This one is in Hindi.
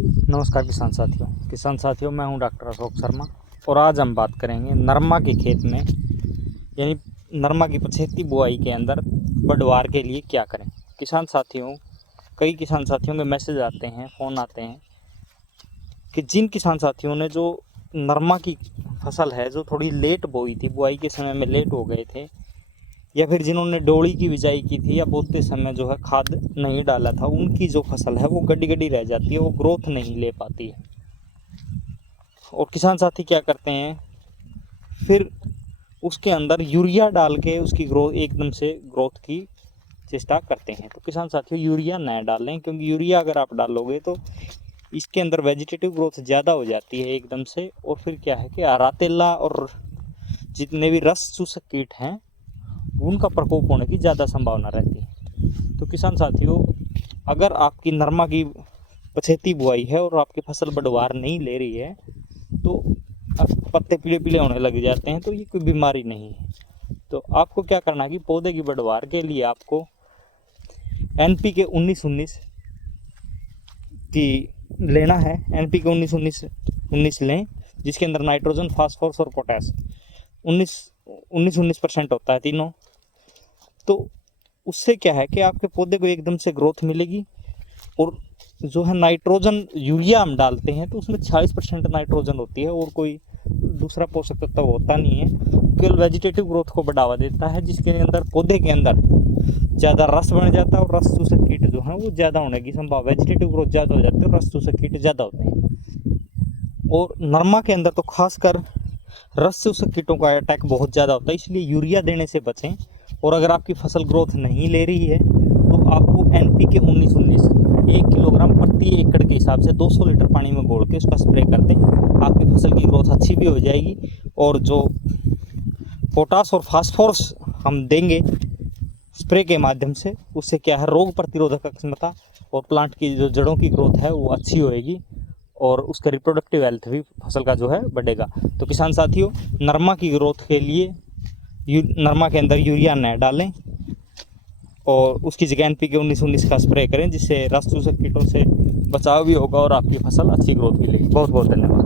नमस्कार किसान साथियों, मैं हूं डॉक्टर अशोक शर्मा और आज हम बात करेंगे नरमा के खेत में यानी नरमा की पछेती बुआई के अंदर बढ़वार के लिए क्या करें। किसान साथियों, कई किसान साथियों के मैसेज आते हैं, फ़ोन आते हैं कि जिन किसान साथियों ने जो नरमा की फसल है जो थोड़ी लेट बोई थी, बुआई के समय में लेट हो गए थे, या फिर जिन्होंने डोली की बिजाई की थी या बोते समय जो है खाद नहीं डाला था, उनकी जो फसल है वो गड्डी गड्डी रह जाती है, वो ग्रोथ नहीं ले पाती है। और किसान साथी क्या करते हैं, फिर उसके अंदर यूरिया डाल के उसकी ग्रोथ एकदम से ग्रोथ की चेष्टा करते हैं। तो किसान साथियों, यूरिया न डालें, क्योंकि यूरिया अगर आप डालोगे तो इसके अंदर वेजिटेटिव ग्रोथ ज़्यादा हो जाती है एकदम से, और फिर क्या है कि आरातेला और जितने भी रस चूसक कीट हैं उनका प्रकोप होने की ज़्यादा संभावना रहती है। तो किसान साथियों, अगर आपकी नरमा की पछेती बुआई है और आपकी फसल बढ़वार नहीं ले रही है, तो पत्ते पीले पीले होने लग जाते हैं, तो ये कोई बीमारी नहीं है। तो आपको क्या करना है कि पौधे की बढ़वार के लिए आपको NPK 19-19 की लेना है। NPK 19-19 लें, जिसके अंदर नाइट्रोजन, फास्फोरस और पोटास 19% होता है तीनों। तो उससे क्या है कि आपके पौधे को एकदम से ग्रोथ मिलेगी। और जो है नाइट्रोजन, यूरिया हम डालते हैं तो उसमें 40% नाइट्रोजन होती है और कोई दूसरा पोषक तत्व होता नहीं है, केवल वेजिटेटिव ग्रोथ को बढ़ावा देता है, जिसके अंदर पौधे के अंदर ज़्यादा रस बन जाता है और रस चूसक कीट जो है वो ज़्यादा होने की संभावना, वेजिटेटिव ग्रोथ ज़्यादा हो जाती है और रस चूसक कीट ज़्यादा होते हैं। और नरमा के अंदर तो खासकर रस चूसक कीटों का अटैक बहुत ज़्यादा होता है, इसलिए यूरिया देने से बचें। और अगर आपकी फसल ग्रोथ नहीं ले रही है तो आपको NPK 19-19 1 किलोग्राम प्रति एकड़ के हिसाब से 200 लीटर पानी में घोल के उसका स्प्रे कर दें। आपकी फसल की ग्रोथ अच्छी भी हो जाएगी। और जो पोटास और फास्फोरस हम देंगे स्प्रे के माध्यम से, उससे क्या है, रोग प्रतिरोधक क्षमता और प्लांट की जो जड़ों की ग्रोथ है वो अच्छी होएगी और उसका रिप्रोडक्टिव हेल्थ भी फसल का जो है बढ़ेगा। तो किसान साथियों, नरमा की ग्रोथ के लिए नरमा के अंदर यूरिया न डालें और उसकी जगह NPK 19-19 का स्प्रे करें, जिससे रस चूसक कीटों से बचाव भी होगा और आपकी फसल अच्छी ग्रोथ मिलेगी। बहुत बहुत धन्यवाद।